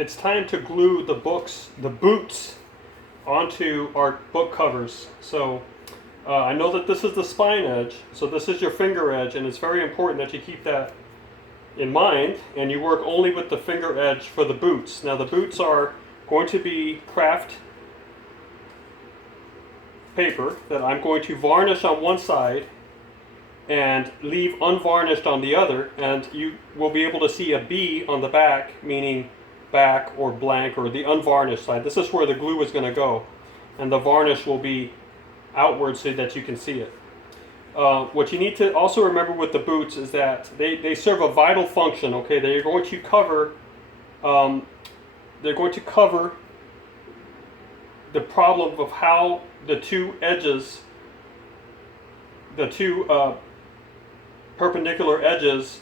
it's time to glue the boots, onto our book covers. So I know that this is the spine edge, so this is your finger edge, and it's very important that you keep that in mind, and you work only with the finger edge for the boots. Now the boots are going to be craft paper that I'm going to varnish on one side and leave unvarnished on the other, and you will be able to see a B on the back, meaning back or blank, or the unvarnished side. This is where the glue is going to go, and the varnish will be outward so that you can see it. What you need to also remember with the boots is that they serve a vital function. Okay, they're going to cover the problem of how the two edges, the two perpendicular edges,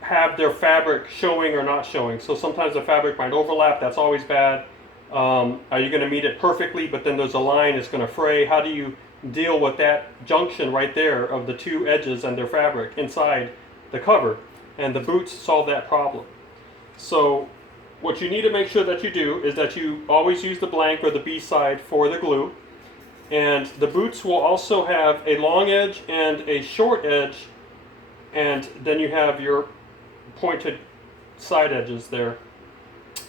have their fabric showing or not showing. So sometimes the fabric might overlap. That's always bad. Are you going to meet it perfectly, but then there's a line it's going to fray? How do you deal with that junction right there of the two edges and their fabric inside the cover? And the boots solve that problem. So what you need to make sure that you do is that you always use the blank or the B side for the glue. And the boots will also have a long edge and a short edge, and then you have your pointed side edges there.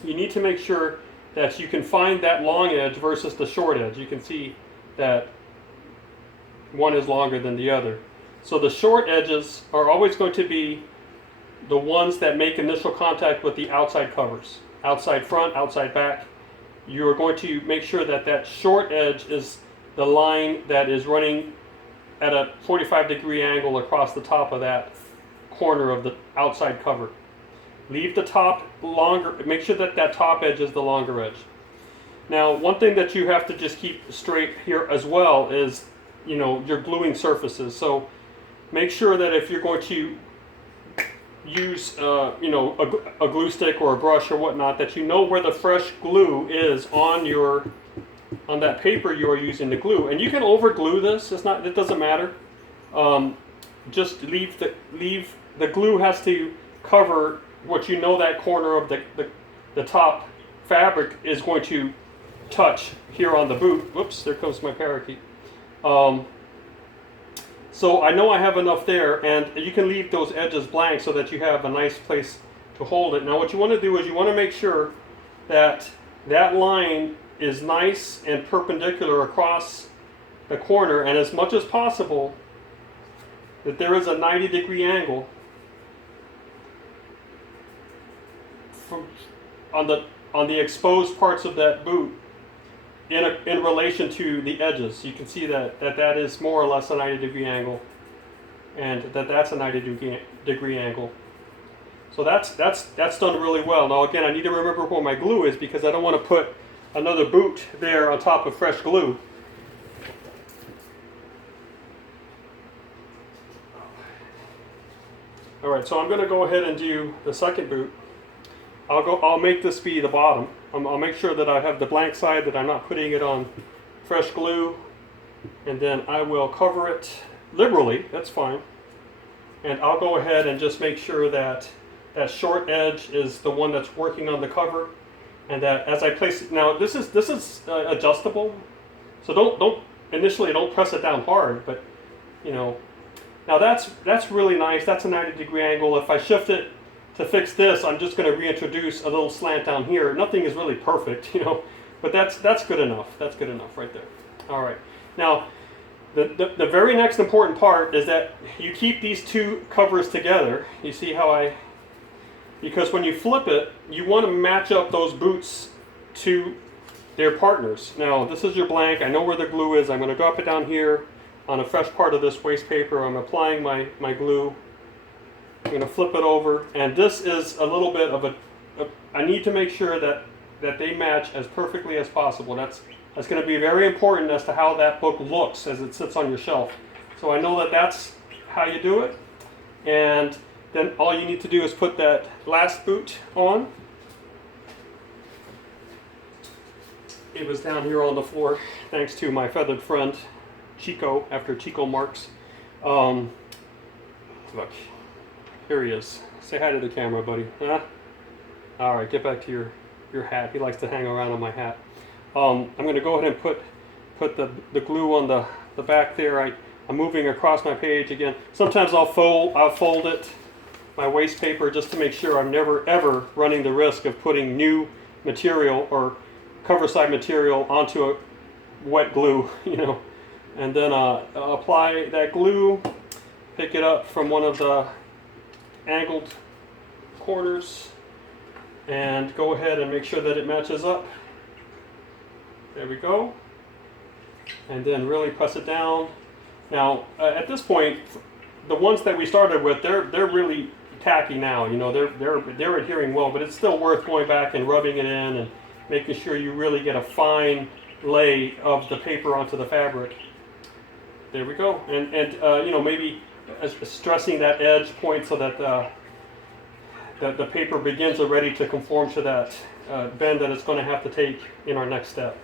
You need to make sure that you can find that long edge versus the short edge. You can see that one is longer than the other. So the short edges are always going to be the ones that make initial contact with the outside covers. Outside front, outside back. You are going to make sure that that short edge is the line that is running at a 45-degree angle across the top of that corner of the outside cover. Leave the top longer, make sure that that top edge is the longer edge. Now, one thing that you have to just keep straight here as well is, your gluing surfaces. So make sure that if you're going to use, a glue stick or a brush or whatnot, that you know where the fresh glue is on that paper you are using to glue. And you can over glue this. It doesn't matter. Just leave the glue has to cover what that corner of the top fabric is going to touch here on the boot. Whoops, there comes my parakeet. So I know I have enough there, and you can leave those edges blank so that you have a nice place to hold it. Now what you want to do is you want to make sure that that line is nice and perpendicular across the corner, and as much as possible that there is a 90-degree angle on the exposed parts of that boot in relation to the edges. You can see that is more or less a 90-degree angle, and that's a 90-degree angle. So that's done really well. Now again, I need to remember where my glue is because I don't want to put another boot there on top of fresh glue. Alright, so I'm going to go ahead and do the second boot. I'll make this be the bottom. I'll make sure that I have the blank side, that I'm not putting it on fresh glue, and then I will cover it liberally, that's fine. And I'll go ahead and just make sure that that short edge is the one that's working on the cover, and that as I place it, now this is adjustable, so don't press it down hard, but now that's really nice. That's a 90-degree angle. If I shift it to fix this, I'm just going to reintroduce a little slant down here. Nothing is really perfect, but that's good enough. That's good enough right there. All right. Now, the very next important part is that you keep these two covers together. You see how because when you flip it, you want to match up those boots to their partners. Now, this is your blank. I know where the glue is. I'm going to drop it down here on a fresh part of this waste paper. I'm applying my glue. I'm going to flip it over, and this is a little bit of I need to make sure that they match as perfectly as possible. That's going to be very important as to how that book looks as it sits on your shelf. So I know that that's how you do it, and then all you need to do is put that last boot on. It was down here on the floor, thanks to my feathered friend Chico, after Chico Marx. Look. Here he is. Say hi to the camera, buddy. Huh? All right, get back to your hat. He likes to hang around on my hat. I'm going to go ahead and put the glue on the back there. I'm moving across my page again. Sometimes I'll fold it, my waste paper, just to make sure I'm never ever running the risk of putting new material or cover side material onto a wet glue, you know. And then apply that glue, pick it up from one of the angled corners, and go ahead and make sure that it matches up. There we go. And then really press it down. Now, at this point, the ones that we started with, they're really tacky now. You know, they're adhering well, but it's still worth going back and rubbing it in and making sure you really get a fine lay of the paper onto the fabric. There we go. And you know, maybe stressing that edge point so that the paper begins already to conform to that bend that it's going to have to take in our next step.